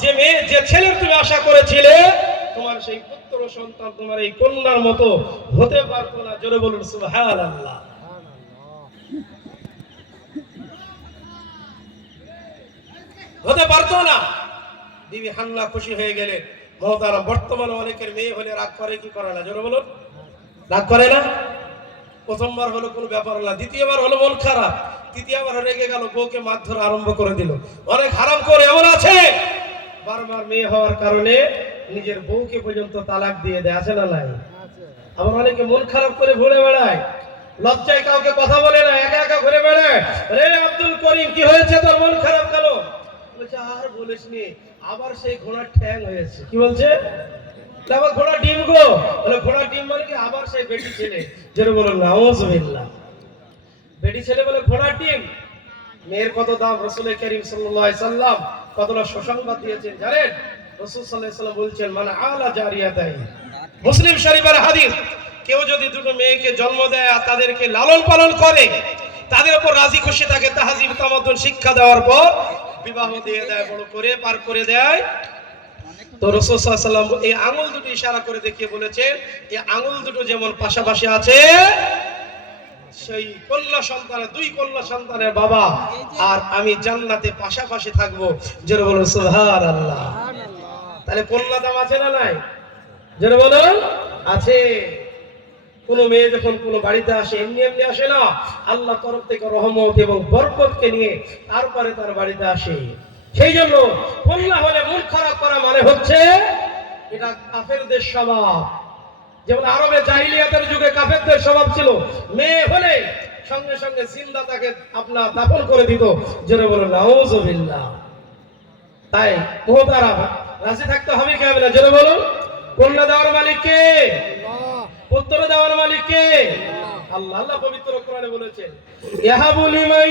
যে মেয়ে, যে ছেলের তুমি আশা করেছিলে, তোমার সেই পুত্র সন্তান তোমার এই কন্যার মতো হতে না। জোরে বলুন, সুবহানাল্লাহ। হতে না। হান্না খুশি হয়ে গেলেন। মহতারা বর্তমানে অনেকের মেয়ে হলে রাগ করে, কি করে না? জোরে বলুন। রাগ করে না? প্রথমবার হলো কোনো ব্যাপার না, দ্বিতীয়বার হলো মন খারাপ। তৃতীয়বার রেগে গেল বউকে মারধর আরম্ভ করে দিল। অনেক হারাম করে এমন আছে? বারবার মেয়ে হওয়ার কারণে নিজের বউকে পর্যন্ত তালাক দিয়ে দেয় আছে না নাই? আবার অনেকে মন খারাপ করে ঘুরে বেড়ায়। লজ্জায় কাউকে কথা বলে না একা একা ঘুরে বেড়ায়। রে আব্দুল করিম কি হয়েছে তোর মন খারাপ কেন? বলছে আর বলিস নি আবার সেই ঘোড়ার ঠ্যাং হয়েছে। কি বলছে? বলে, আবার ঘোড়া ডিম গো। ঘোড়া ডিম মানে কি? আবার সেই বেটি ছেলে। যেটা বলো নাউজুবিল্লাহ। বেটি ছেলে বলে ঘোড়ার ডিম। মেয়ের কত দাম? রসুল করিম সাল্লাম কতটা সুসংবাদ দিয়েছেন জানেন? রসুল সাল্লাম বলছেন মানে আলা জারিয়াতাই মুসলিম শরীফের হাদিস, কেউ যদি দুটো মেয়েকে জন্ম দেয় আর তাদেরকে লালন পালন করে, তাদের উপর রাজি খুশি থাকে, তাহাজিব তামাদ্দুন শিক্ষা দেওয়ার পর বিবাহ দিয়ে দেয়, বড় করে, পার করে দেয়। তো রসুল সাল্লাম এই আঙুল দুটো ইশারা করে দেখিয়ে বলেছেন, এই আঙুল দুটো যেমন পাশাপাশি আছে সেই কন্যা সন্তানের, দুই কন্যা সন্তানের বাবা আর আমি জান্নাতে পাশাপাশি থাকব। যেটা বলো সুহার আল্লাহ তাহলে কন্যা দাম আছে না নাই? যেটা বলুন, আছে। কোন মেয়ে যখন কোন বাড়িতে আসে, এমনি এমনি আসে না, আল্লাহ তরফ থেকে রহমত এবং বরকতকে নিয়ে তারপরে তার বাড়িতে আসে। সেই জন্য কন্যা হলে মন খারাপ করা মানে হচ্ছে এটা কাফেরদের স্বভাব। যেমন আরবে জাহিলিয়াতের যুগে কাফেরদের স্বভাব ছিল মেয়ে হলে সঙ্গে সঙ্গে জিন্দা তাকে আপনার দাফন করে দিত। যেটা বলো নাউজুবিল্লাহ তাই মোহতারা রাজি থাকতে হবে কি হবে না? যেটা বলুন কন্যা দেওয়ার মালিক কে? পুত্র দেওয়ার মালিক কে? আল্লাহ। আল্লাহ পবিত্র কোরআনে বলেছেন ইয়াহাবু লিমান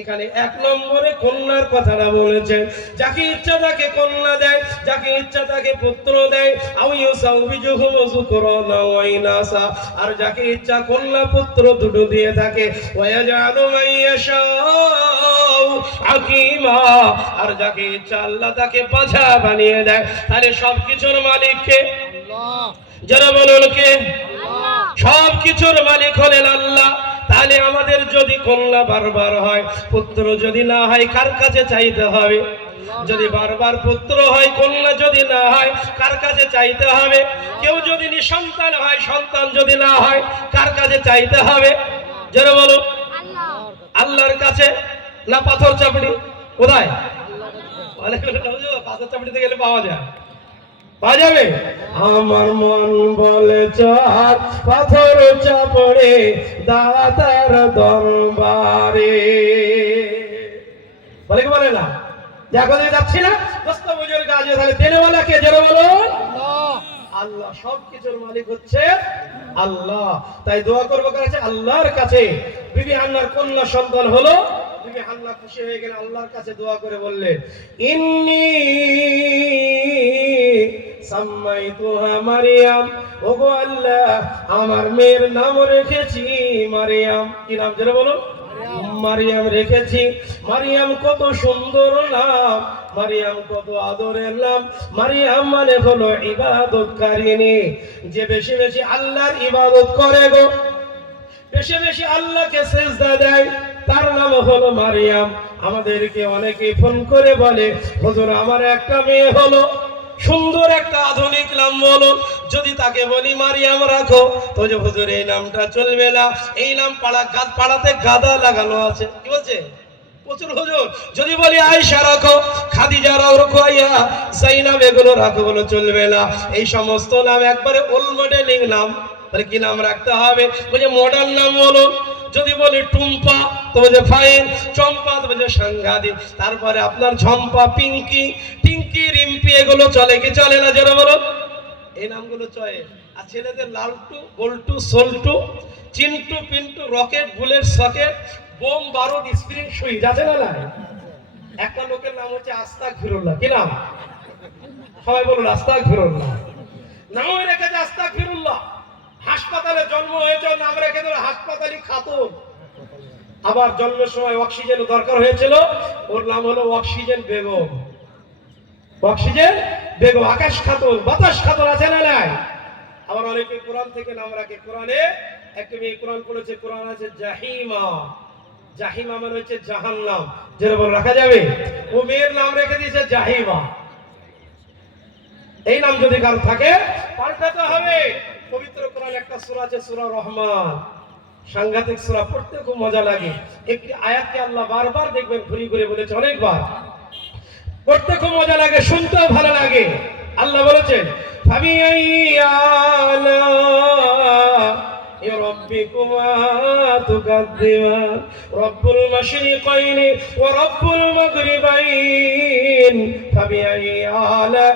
এখানে এক নম্বরে কন্যার কথাটা বলেছেন। যাকে ইচ্ছা তাকে কন্যা দেয় যাকে ইচ্ছা তাকে পুত্র দেয়। আমি আর যাকে ইচ্ছা কন্যা পুত্র দুটো দিয়ে থাকে হাকিমা আর যাকে ইচ্ছা আল্লাহ তাকে বাছা বানিয়ে দেয় তাহলে সবকিছুর মালিককে যারা বলুন কে? সব কিছুর মালিক হলেন আল্লাহ। তাহলে আমাদের যদি কন্যা বারবার হয় পুত্র যদি না হয় কার কাছে চাইতে হবে? যদি বারবার পুত্র হয় কন্যা যদি না হয় কার কাছে চাইতে হবে? কেউ যদি নিঃসন্তান হয় সন্তান যদি না হয় কার কাছে চাইতে হবে? যেন বলো আল্লাহর কাছে না পাথর চাপড়ি? কোথায়? পাথর চাপড়িতে গেলে পাওয়া যায়। পাওয়া যাবে আমার মন বলে চার পাথর চাপড়ে দাতার দরবারে। বলে কি বলে না? দেখো যাচ্ছি না দোস্ত কাজে তাহলে দেনেওয়ালা কে? জোরে বলো। আল্লাহ। সব কিছুর মালিক হচ্ছে আল্লাহ। তাই দোয়া করব কাছে? আল্লাহর কাছে। বিবি হান্নার কন্যা সন্তান হলো। বিবি হান্না খুশি হয়ে গেলে আল্লাহর কাছে দোয়া করে বললেন ইন্নি সাম্মাইতুহা মারিয়াম। ওগো আল্লাহ আমার মেয়ের নাম রেখেছি মারিয়াম। কি নাম যেটা বলো? মারিয়াম। রেখেছি। মারিয়াম কত সুন্দর নাম মারিয়াম কত আদরের নাম। মারিয়াম মানে হলো ইবাদতকারিনী। যে বেশি বেশি আল্লাহর ইবাদত করে গো বেশি বেশি আল্লাহকে সেজদা দেয় তার নাম হলো মারিয়াম। আমাদেরকে অনেকে ফোন করে বলে হুজুর আমার একটা মেয়ে হলো। সুন্দর একটা আধুনিক নাম বলো যদি তাকে বলি মারিয়াম, রাখো। তো যে হুজুর, এই নামটা চলবে না। এই নাম পাড়া গাদ পাড়াতে গাদা লাগানো আছে। কি বলছে? প্রচুর হুজুর। যদি বলি আয়সা রাখো। খাদিজা রাখো আইয়া জাইনাব, এগুলো রাখো বলো চলবে না। এই সমস্ত নাম একবারে ওল্ড মডেলিং নাম। তাহলে কি নাম রাখতে হবে? বলছে মডার্ন নাম বলো। যদি বলি টুম্পা, তো বলছে ফাইন চম্পা, তো বলছে সাংঘাতিক। তারপরে আপনার ঝম্পা পিঙ্কি। টিঙ্কি রিম্পি, এগুলো চলে কি চলে না যেন বলো? এই নামগুলো চলে। আর ছেলেদের Laltu Goltu Soltu, Chintu, Pintu, Rocket, Bullet, Socket, Bomb, বারুদ, স্প্রিং, সুইচ, আছে না নাই? একটা লোকের নাম হচ্ছে আস্তাক ফিরুল্লাহ। কি নাম? সবাই বলুন, আস্তাক ফিরুল্লাহ। নাম রেখেছে আস্তাক ফিরুল্লাহ। নাম রেখে দিল হাসপাতালি খাতুন। আবার জন্মের সময় অক্সিজেন দরকার হয়েছিল। ওর নাম হলো অক্সিজেন বেগম। অক্সিজেন বেগম, আকাশ খাতুন, বাতাস খাতুন আছে না নাই? আবার অনেকে কোরআন থেকে নাম রাখে। কোরআনে একটা মেয়ে কোরআন পড়েছে, কোরআন আছে জাহিমা। জাহিমা মানে হচ্ছে জাহান্নাম। যেরকম রাখা যাবে? ও মেয়ের নাম রেখে দিয়েছে জাহিমা। এই নাম যদি কারও থাকে, পাল্টাতে হবে। পবিত্র কোরআন একটা সুরা আছে, সুরা রহমান। সাংঘাতিক সুরা, পড়তে খুব মজা লাগে। একটি আয়াতকে আল্লাহ বারবার দেখবেন ঘুরি ঘুরে বলেছে অনেকবার। পড়তে খুব মজা লাগে, শুনতেও ভালো লাগে। আল্লাহ বলেছেন রব্বুল মাশরিকাইন ওয়া রব্বুল মাগরিবাইন। ফাবিআই আলা